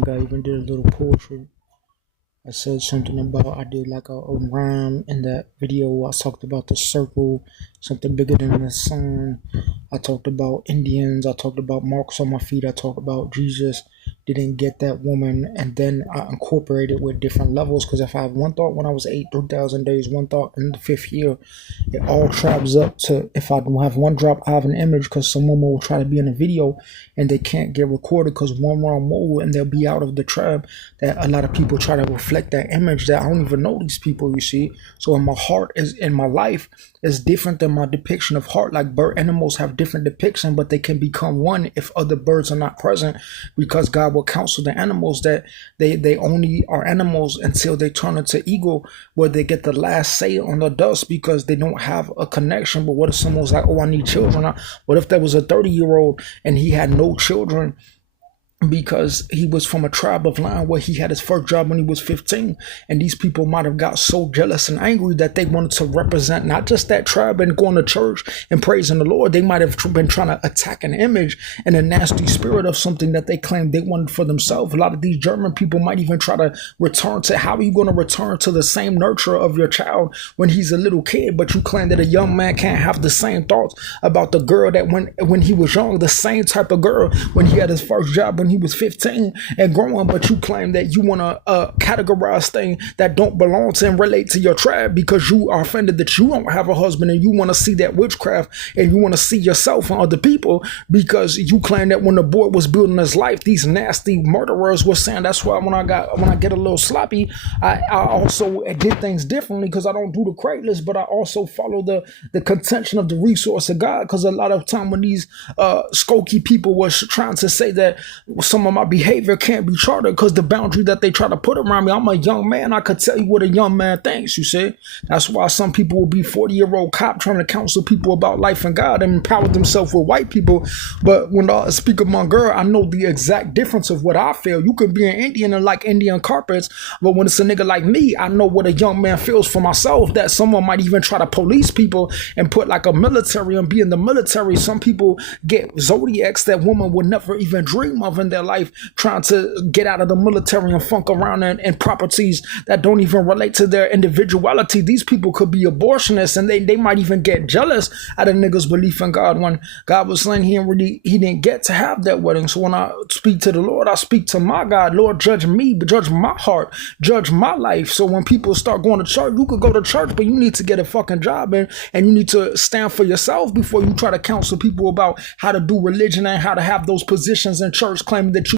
think I even did a little poetry. I said something about I did like a rhyme in that video. I talked about the circle, something bigger than the sun. I talked about Indians. I talked about marks on my feet. I talked about Jesus didn't get that woman, and then I incorporated with different levels. Because if I have one thought when I was 3,000 days, one thought in the 5th year, it all tribes up to if I have one drop, I have an image. Because some woman will try to be in a video and they can't get recorded because one wrong move and they'll be out of the tribe. That a lot of people try to reflect that image that I don't even know these people, you see. So in my heart is in my life is different than my depiction of heart. Like bird animals have different depiction, but they can become one if other birds are not present, because God will counsel the animals that they only are animals until they turn into eagle, where they get the last say on the dust because they don't have a connection. But what if someone's like, oh, I need children? What if there was a 30-year-old and he had no children because he was from a tribe of land where he had his first job when he was 15, and these people might have got so jealous and angry that they wanted to represent not just that tribe and going to church and praising the Lord. They might have been trying to attack an image and a nasty spirit of something that they claimed they wanted for themselves. A lot of these German people might even try to return to, how are you going to return to the same nurture of your child when he's a little kid, but you claim that a young man can't have the same thoughts about the girl that when he was young, the same type of girl when he had his first job when he was 15 and growing, but you claim that you want to categorize things that don't belong to and relate to your tribe because you are offended that you don't have a husband, and you want to see that witchcraft and you want to see yourself and other people because you claim that when the boy was building his life, these nasty murderers were saying. That's why when I get a little sloppy, I also did things differently, because I don't do the Craigslist, but I also follow the contention of the resource of God. Because a lot of time when these Skokie people was trying to say that some of my behavior can't be charted because the boundary that they try to put around me, I'm a young man, I could tell you what a young man thinks, you see. That's why some people will be 40-year-old cop trying to counsel people about life and God and empower themselves with white people. But when I speak of my girl, I know the exact difference of what I feel. You could be an Indian and like Indian carpets, but when it's a nigga like me, I know what a young man feels for myself, that someone might even try to police people and put like a military and be in the military. Some people get zodiacs that women would never even dream of in their life, trying to get out of the military and funk around in properties that don't even relate to their individuality. These people could be abortionists, and they might even get jealous at a nigga's belief in God when God was saying he didn't get to have that wedding. So when I speak to the Lord, I speak to my God. Lord, judge me, but judge my heart, judge my life. So when people start going to church, you could go to church, but you need to get a fucking job and you need to stand for yourself before you try to counsel people about how to do religion and how to have those positions in church, claiming that you